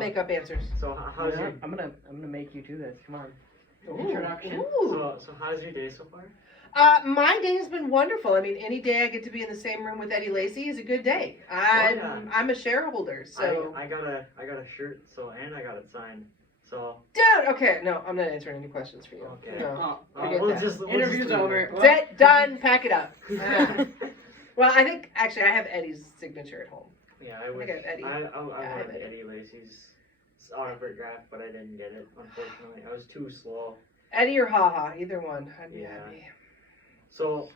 make up answers. So how's your I'm gonna make you do this. Come on. Ooh. Introduction. Ooh. so how's your day so far? My day has been wonderful. I mean, any day I get to be in the same room with Eddie Lacy is a good day. I'm a shareholder, so. I got a shirt, and I got it signed. So. Dude, okay, no, I'm not answering any questions for you. Okay. No. We'll that. just Interview's leave over. it. That's it, done, pack it up. Well, I think, actually, I have Eddie's signature at home. Yeah, I think I have Eddie. I have wanted Eddie. Eddie Lacy's autograph, but I didn't get it, unfortunately. I was too slow. Eddie or Haha, either one. I'd be Yeah. happy. So,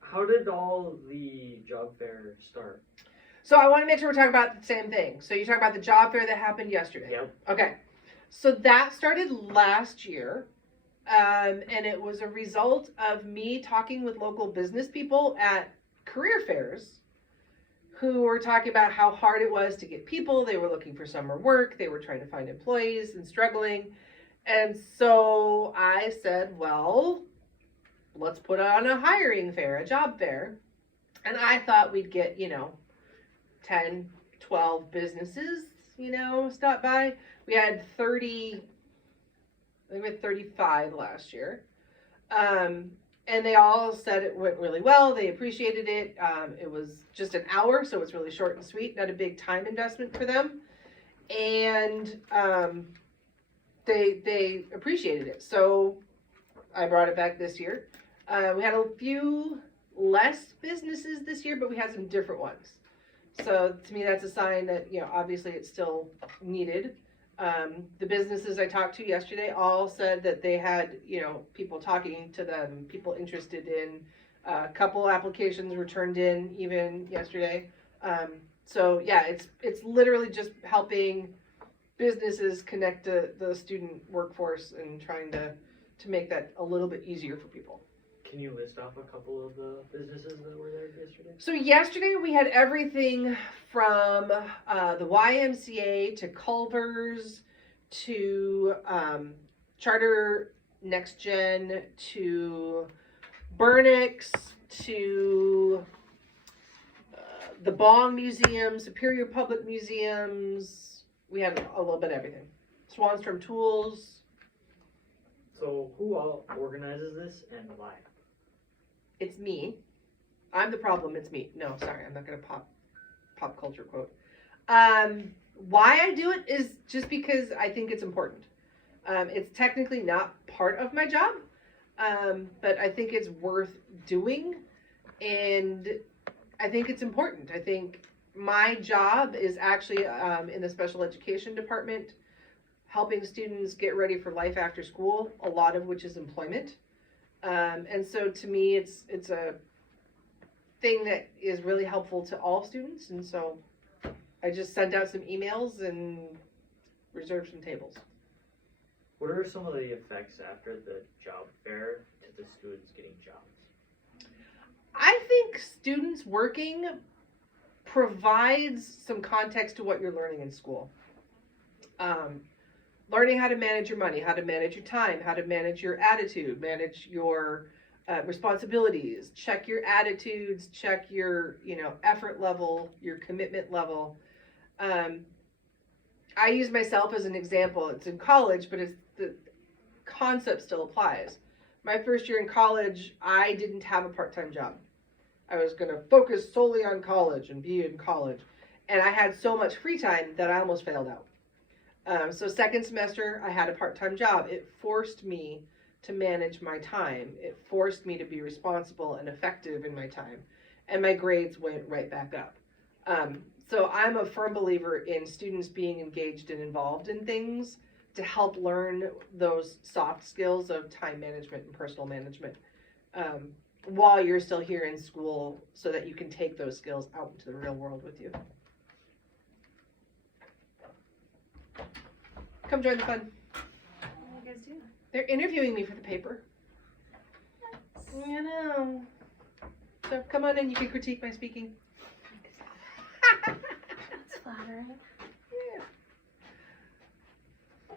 how did all the job fair start? So I want to make sure we're talking about the same thing. So you're talking about the job fair that happened yesterday. Yep. Okay. So that started last year. And it was a result of me talking with local business people at career fairs who were talking about how hard it was to get people. They were looking for summer work. They were trying to find employees and struggling. And so I said, well, let's put on a hiring fair, a job fair. And I thought we'd get, 10, 12 businesses, stop by. We had 30, I think we had 35 last year. And they all said it went really well. They appreciated it. It was just an hour, so it's really short and sweet, not a big time investment for them. And they appreciated it. So I brought it back this year. We had a few less businesses this year, but we had some different ones. So to me, that's a sign that, obviously it's still needed. The businesses I talked to yesterday all said that they had, people talking to them, people interested in, a couple applications were turned in even yesterday. So yeah, it's literally just helping businesses connect to the student workforce and trying to make that a little bit easier for people. Can you list off a couple of the businesses that were there yesterday? So yesterday we had everything from the YMCA to Culver's to Charter Next Gen to Burnix to the Bong Museum, Superior Public Museums. We had a little bit of everything. Swanstrom Tools. So who all organizes this and why? It's me. I'm the problem. It's me. No, sorry. I'm not going to pop culture quote. Why I do it is just because I think it's important. It's technically not part of my job, but I think it's worth doing. And I think it's important. I think my job is actually in the special education department, helping students get ready for life after school, a lot of which is employment. And so to me, it's a thing that is really helpful to all students. And so I just sent out some emails and reserved some tables. What are some of the effects after the job fair to the students getting jobs? I think students working provides some context to what you're learning in school. Learning how to manage your money, how to manage your time, how to manage your attitude, manage your responsibilities, check your attitudes, check your effort level, your commitment level. I use myself as an example. It's in college, but the concept still applies. My first year in college, I didn't have a part-time job. I was going to focus solely on college and be in college. And I had so much free time that I almost failed out. So second semester, I had a part-time job. It forced me to manage my time. It forced me to be responsible and effective in my time. And my grades went right back up. So I'm a firm believer in students being engaged and involved in things to help learn those soft skills of time management and personal management while you're still here in school so that you can take those skills out into the real world with you. Come join the fun. What do you guys do? They're interviewing me for the paper. I know. So come on in, you can critique my speaking. That's flattering. Yeah.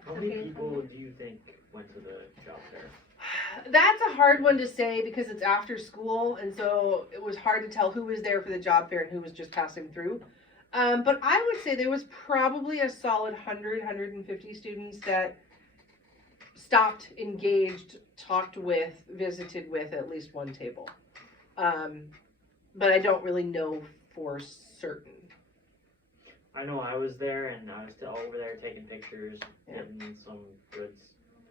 How many people do you think went to the job fair? That's a hard one to say because it's after school, and so it was hard to tell who was there for the job fair and who was just passing through. But I would say there was probably a solid 150 students that stopped, engaged, talked with, visited with at least one table. But I don't really know for certain. I know I was there, and I was still over there taking pictures, Yeah. getting some good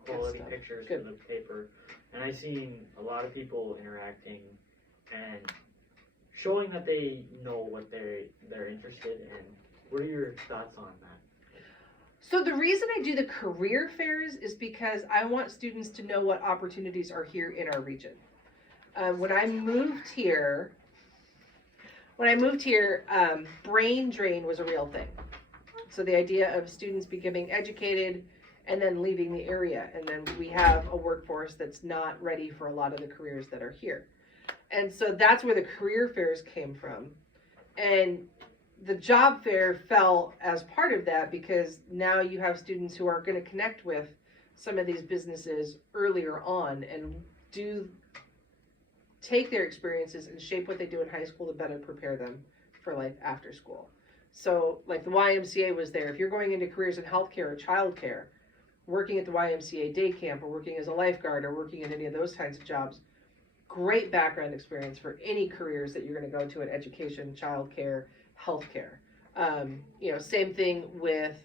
quality stuff. pictures Good. for the paper. And I seen a lot of people interacting and showing that they know what they're interested in. What are your thoughts on that? So the reason I do the career fairs is because I want students to know what opportunities are here in our region. When I moved here, brain drain was a real thing. So the idea of students becoming educated and then leaving the area, and then we have a workforce that's not ready for a lot of the careers that are here. And so that's where the career fairs came from. And the job fair fell as part of that because now you have students who are going to connect with some of these businesses earlier on and take their experiences and shape what they do in high school to better prepare them for life after school. So like the YMCA was there. If you're going into careers in healthcare or childcare, working at the YMCA day camp or working as a lifeguard or working in any of those kinds of jobs, great background experience for any careers that you're going to go to in education, childcare, healthcare. Same thing with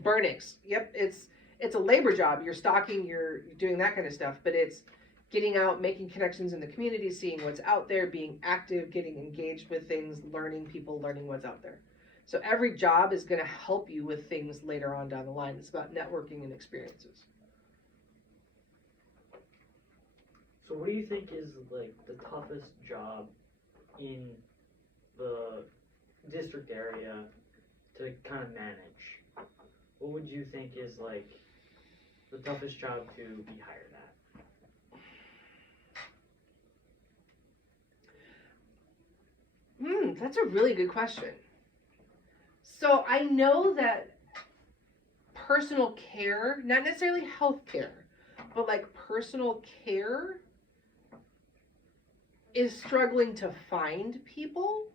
Burnix. Yep, it's a labor job. You're stocking, you're doing that kind of stuff, but it's getting out, making connections in the community, seeing what's out there, being active, getting engaged with things, learning people, learning what's out there. So every job is going to help you with things later on down the line. It's about networking and experiences. So what do you think is like the toughest job in the district area to kind of manage? What would you think is like the toughest job to be hired at? That's a really good question. So I know that personal care, not necessarily health care, but like personal care is struggling to find people.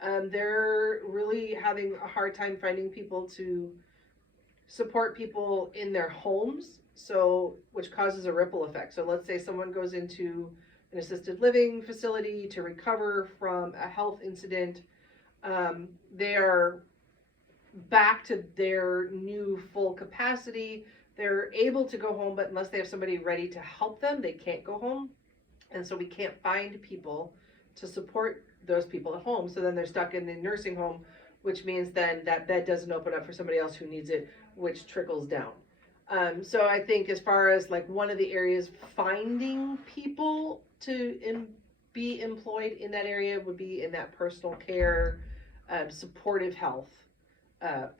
They're really having a hard time finding people to support people in their homes, which causes a ripple effect. So let's say someone goes into an assisted living facility to recover from a health incident. They are back to their new full capacity. They're able to go home, but unless they have somebody ready to help them, they can't go home. And so we can't find people to support those people at home. So then they're stuck in the nursing home, which means then that bed doesn't open up for somebody else who needs it, which trickles down. So I think as far as like one of the areas, finding people to be employed in that area would be in that personal care, supportive health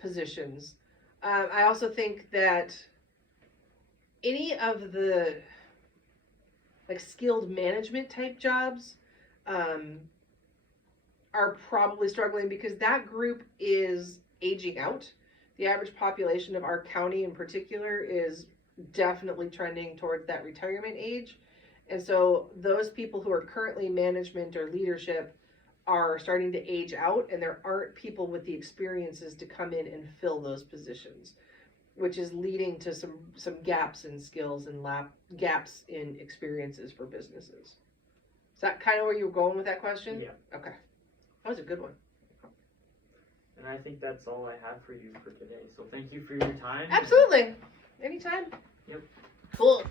positions. I also think that any of the like skilled management type jobs are probably struggling because that group is aging out. The average population of our county in particular is definitely trending towards that retirement age. And so those people who are currently management or leadership are starting to age out, and there aren't people with the experiences to come in and fill those positions, which is leading to some gaps in skills and gaps in experiences for businesses. Is that kind of where you were going with that question? Yeah. Okay. That was a good one. And I think that's all I have for you for today. So thank you for your time. Absolutely. Anytime. Yep. Cool.